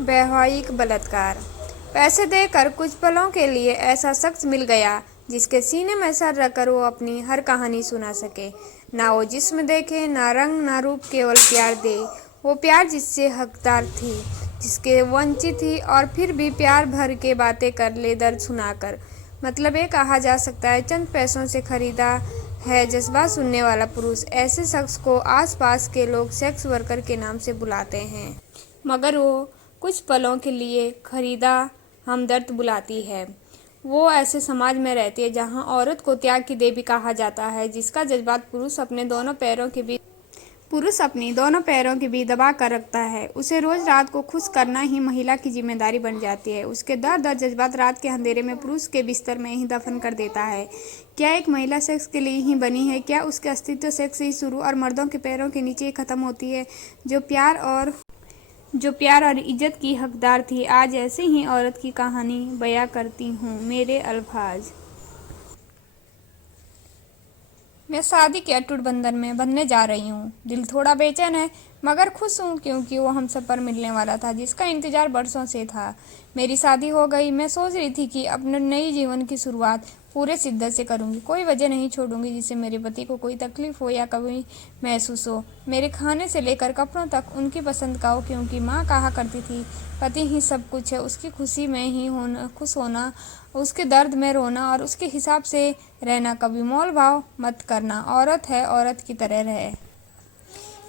वैवाहिक बलात्कार। पैसे देकर कुछ पलों के लिए ऐसा शख्स मिल गया जिसके सीने में सर रखकर वो अपनी हर कहानी सुना सके। ना वो जिस्म देखे, ना रंग, ना रूप, केवल प्यार दे। वो प्यार जिससे हकदार थी, जिसके वंचित थी, और फिर भी प्यार भर के बातें कर ले, दर्द सुनाकर। मतलब ये कहा जा सकता है चंद पैसों से खरीदा है जज्बात सुनने वाला पुरुष। ऐसे शख्स को आसपास के लोग सेक्स वर्कर के नाम से बुलाते हैं, मगर वो कुछ पलों के लिए खरीदा हमदर्द बुलाती है। वो ऐसे समाज में रहती है जहाँ औरत को त्याग की देवी कहा जाता है, जिसका जज्बात पुरुष अपनी दोनों पैरों के बीच दबा कर रखता है। उसे रोज रात को खुश करना ही महिला की जिम्मेदारी बन जाती है। उसके दर जज्बात रात के अंधेरे में पुरुष के बिस्तर में ही दफन कर देता है। क्या एक महिला सेक्स के लिए ही बनी है? क्या उसके अस्तित्व सेक्स से ही शुरू और मर्दों के पैरों के नीचे ही खत्म होती है? जो प्यार और इज्जत की हकदार थी। आज ऐसे ही औरत की कहानी बयां करती हूँ। मेरे अल्फाज। मैं शादी के अटूट बंधन में बंधने जा रही हूँ। दिल थोड़ा बेचैन है, मगर खुश हूँ क्योंकि वो हम सब पर मिलने वाला था, जिसका इंतजार बरसों से था। मेरी शादी हो गई। मैं सोच रही थी कि अपने नई जीवन की शुरुआत पूरे शिद्दत से करूँगी। कोई वजह नहीं छोड़ूंगी जिससे मेरे पति को कोई तकलीफ हो या कभी महसूस हो। मेरे खाने से लेकर कपड़ों तक उनकी पसंद का हो, क्योंकि माँ कहा करती थी पति ही सब कुछ है। उसकी खुशी में ही खुश होना, उसके दर्द में रोना और उसके हिसाब से रहना। कभी मोल भाव मत करना। औरत है, औरत की तरह रहे।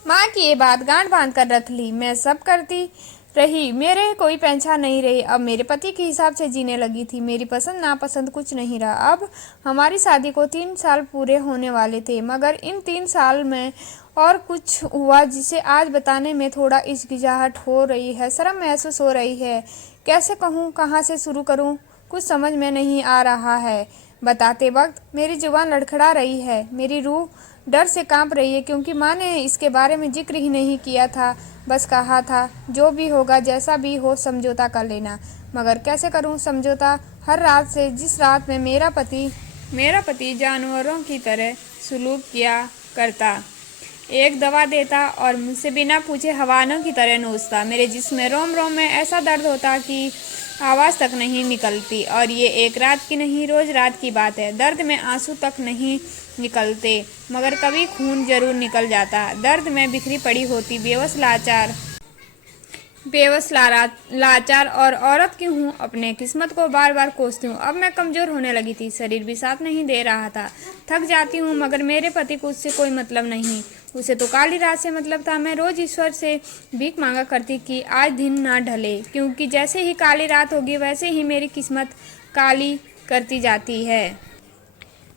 माँ की ये बात गांठ बांध कर रख ली। मैं सब करती रही, मेरे कोई पहचान नहीं रही। अब मेरे पति के हिसाब से जीने लगी थी। मेरी पसंद नापसंद कुछ नहीं रहा। अब हमारी शादी को 3 साल पूरे होने वाले थे, मगर इन 3 साल में और कुछ हुआ जिसे आज बताने में थोड़ा हिचकिचाहट हो रही है, शर्म महसूस हो रही है। कैसे कहूँ, कहाँ से शुरू करूँ, कुछ समझ में नहीं आ रहा है। बताते वक्त मेरी जुबान लड़खड़ा रही है, मेरी रूह डर से कांप रही है, क्योंकि माँ ने इसके बारे में जिक्र ही नहीं किया था। बस कहा था जो भी होगा, जैसा भी हो, समझौता कर लेना। मगर कैसे करूं समझौता? हर रात से जिस रात में मेरा पति जानवरों की तरह सुलूक किया करता, एक दवा देता और मुझसे बिना पूछे हवानों की तरह नोचता। मेरे जिस्म में रोम रोम में ऐसा दर्द होता कि आवाज़ तक नहीं निकलती। और ये एक रात की नहीं, रोज रात की बात है। दर्द में आंसू तक नहीं निकलते, मगर कभी खून जरूर निकल जाता। दर्द में बिखरी पड़ी होती, लाचार और औरत की हूँ। अपने किस्मत को बार बार कोसती हूँ। अब मैं कमजोर होने लगी थी, शरीर भी साथ नहीं दे रहा था। थक जाती हूँ, मगर मेरे पति को उससे कोई मतलब नहीं। उसे तो काली रात से मतलब था। मैं रोज ईश्वर से भीख मांगा करती कि आज दिन ना ढले, क्योंकि जैसे ही काली रात होगी वैसे ही मेरी किस्मत काली करती जाती है।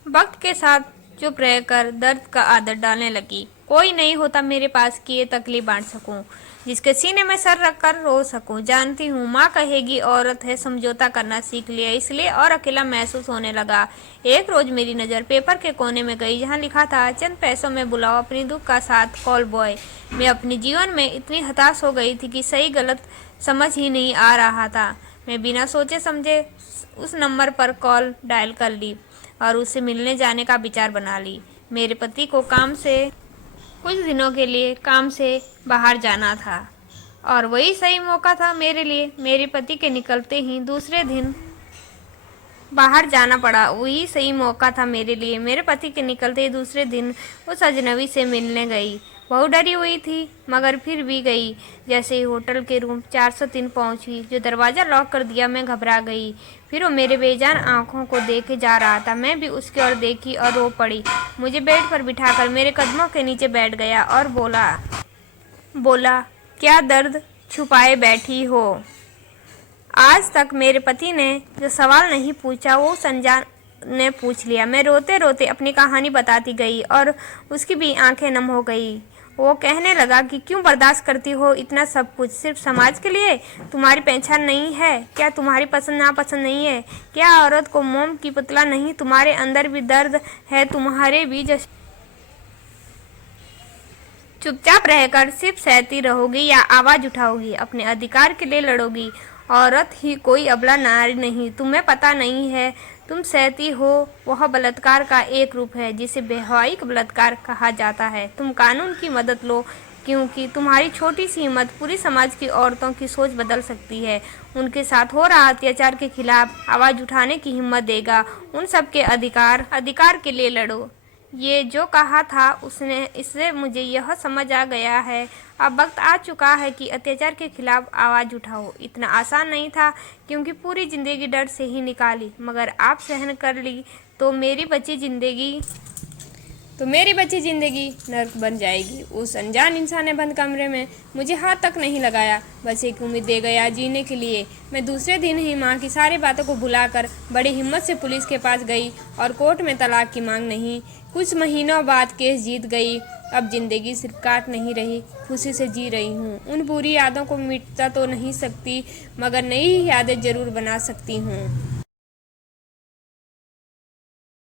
वक्त के साथ चुप रहकर दर्द का आदत डालने लगी। कोई नहीं होता मेरे पास कि ये तकलीफ बांट सकूं, जिसके सीने में सर रखकर रो सकूं। जानती हूँ माँ कहेगी औरत है, समझौता करना सीख लिया, इसलिए और अकेला महसूस होने लगा। एक रोज मेरी नज़र पेपर के कोने में गई, जहाँ लिखा था चंद पैसों में बुलाओ अपनी दुख का साथ, कॉल बॉय। मैं अपने जीवन में इतनी हताश हो गई थी कि सही गलत समझ ही नहीं आ रहा था। मैं बिना सोचे समझे उस नंबर पर कॉल डायल कर ली और उससे मिलने जाने का विचार बना ली। मेरे पति को कुछ दिनों के लिए काम से बाहर जाना था और वही सही मौका था मेरे लिए। मेरे पति के निकलते ही दूसरे दिन बाहर जाना पड़ा। वही सही मौका था मेरे लिए। मेरे पति के निकलते ही दूसरे दिन उस अजनबी से मिलने गई। बहुत डरी हुई थी, मगर फिर भी गई। जैसे ही होटल के रूम 403 पहुंची, जो दरवाज़ा लॉक कर दिया, मैं घबरा गई। फिर वो मेरे बेजान आंखों को देखे जा रहा था। मैं भी उसकी ओर देखी और रो पड़ी। मुझे बेड पर बिठाकर मेरे कदमों के नीचे बैठ गया और बोला क्या दर्द छुपाए बैठी हो? आज तक मेरे पति ने जो सवाल नहीं पूछा वो संजा ने पूछ लिया। मैं रोते रोते अपनी कहानी बताती गई और उसकी भी आंखें नम हो गई। वो कहने लगा कि क्यों बर्दाश्त करती हो इतना सब कुछ, सिर्फ समाज के लिए? तुम्हारी पहचान नहीं है क्या? तुम्हारी पसंद नापसंद नहीं है क्या? औरत को मोम की पुतला नहीं? तुम्हारे अंदर भी दर्द है, तुम्हारे भी जैसे। चुपचाप रहकर सिर्फ सहती रहोगी या आवाज उठाओगी? अपने अधिकार के लिए लड़ोगी? औरत ही कोई अबला नारी नहीं, तुम्हें पता नहीं है? तुम सहती हो, वह बलात्कार का एक रूप है जिसे वैवाहिक बलात्कार कहा जाता है। तुम कानून की मदद लो, क्योंकि तुम्हारी छोटी सी हिम्मत पूरी समाज की औरतों की सोच बदल सकती है। उनके साथ हो रहा अत्याचार के खिलाफ आवाज़ उठाने की हिम्मत देगा। उन सबके अधिकार अधिकार के लिए लड़ो। ये जो कहा था उसने, इससे मुझे यह समझ आ गया है। अब वक्त आ चुका है कि अत्याचार के खिलाफ आवाज़ उठाओ। इतना आसान नहीं था, क्योंकि पूरी ज़िंदगी डर से ही निकाली, मगर आप सहन कर ली तो मेरी बची ज़िंदगी नर्क बन जाएगी। उस अनजान इंसान ने बंद कमरे में मुझे हाथ तक नहीं लगाया, बस एक उम्मीद दे गया जीने के लिए। मैं दूसरे दिन ही माँ की सारी बातों को भुलाकर बड़ी हिम्मत से पुलिस के पास गई और कोर्ट में तलाक की मांग नहीं। कुछ महीनों बाद केस जीत गई। अब ज़िंदगी सिर्फ काट नहीं रही, खुशी से जी रही हूँ। उन बुरी यादों को मिटा तो नहीं सकती, मगर नई यादें ज़रूर बना सकती हूँ।